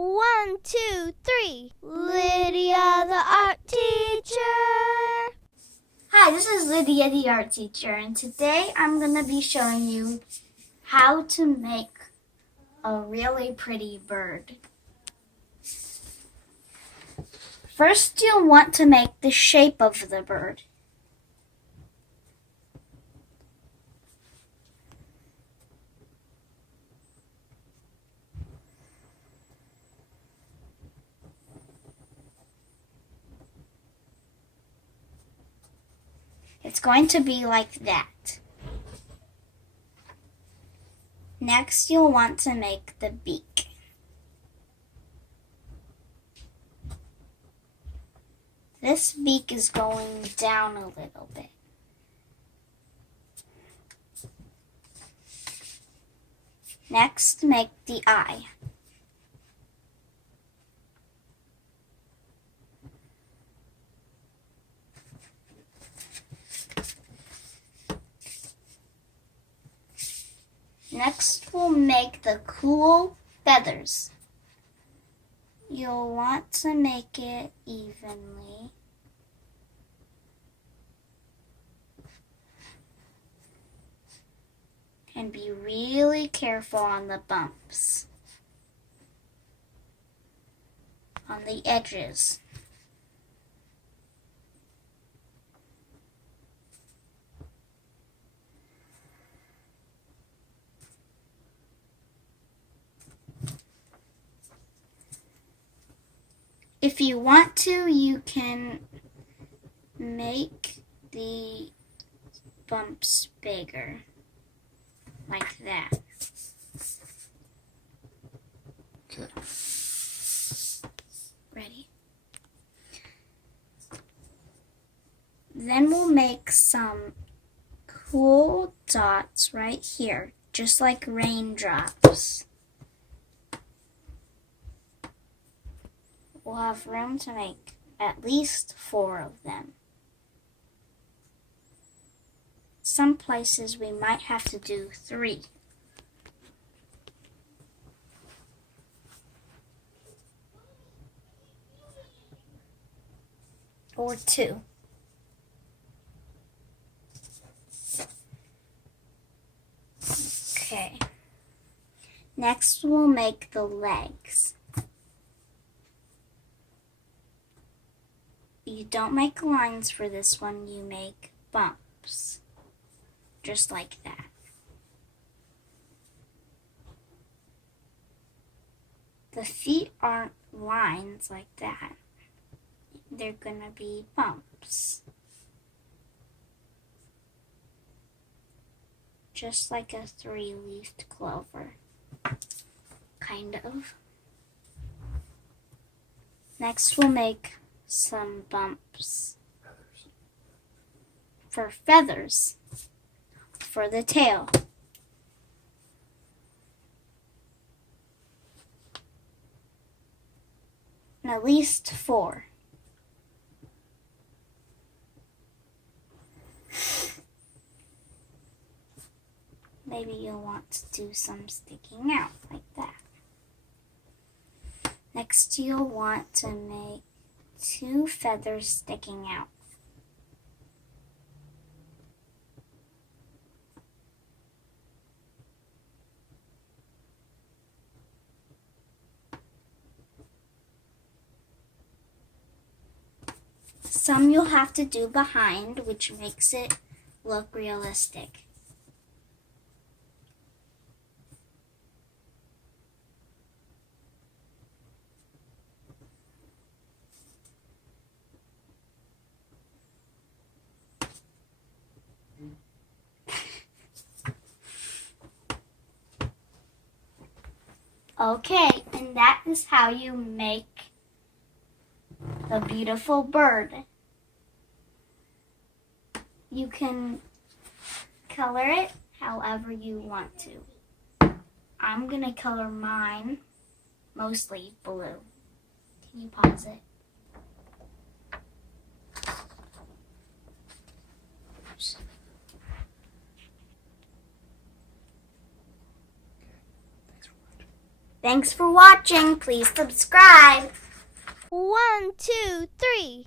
1, 2, 3. Lydia the art teacher. Hi, this is Lydia the art teacher, and today I'm going to be showing you how to make a really pretty bird. First, you'll want to make the shape of the bird. It's going to be like that. Next, you'll want to make the beak. This beak is going down a little bit. Next, make the eye. Next, we'll make the cool feathers. You'll want to make it evenly. And be really careful on the bumps, on the edges. If you want to, you can make the bumps bigger, like that. Okay. Ready? Then we'll make some cool dots right here, just like raindrops. We'll have room to make at least 4 of them. Some places we might have to do 3. Or 2. Okay. Next we'll make the legs. You don't make lines for this one, you make bumps. Just like that. The feet aren't lines like that. They're gonna be bumps. Just like a 3-leafed clover. Kind of. Next we'll make some bumps for feathers for the tail. And at least 4. Maybe you'll want to do some sticking out like that. Next you'll want to make 2 feathers sticking out. Some you'll have to do behind, which makes it look realistic. Okay, and that is how you make the beautiful bird. You can color it however you want to. I'm going to color mine mostly blue. Can you pause it? Oops. Thanks for watching. Thanks for watching. Please subscribe. 1, 2, 3.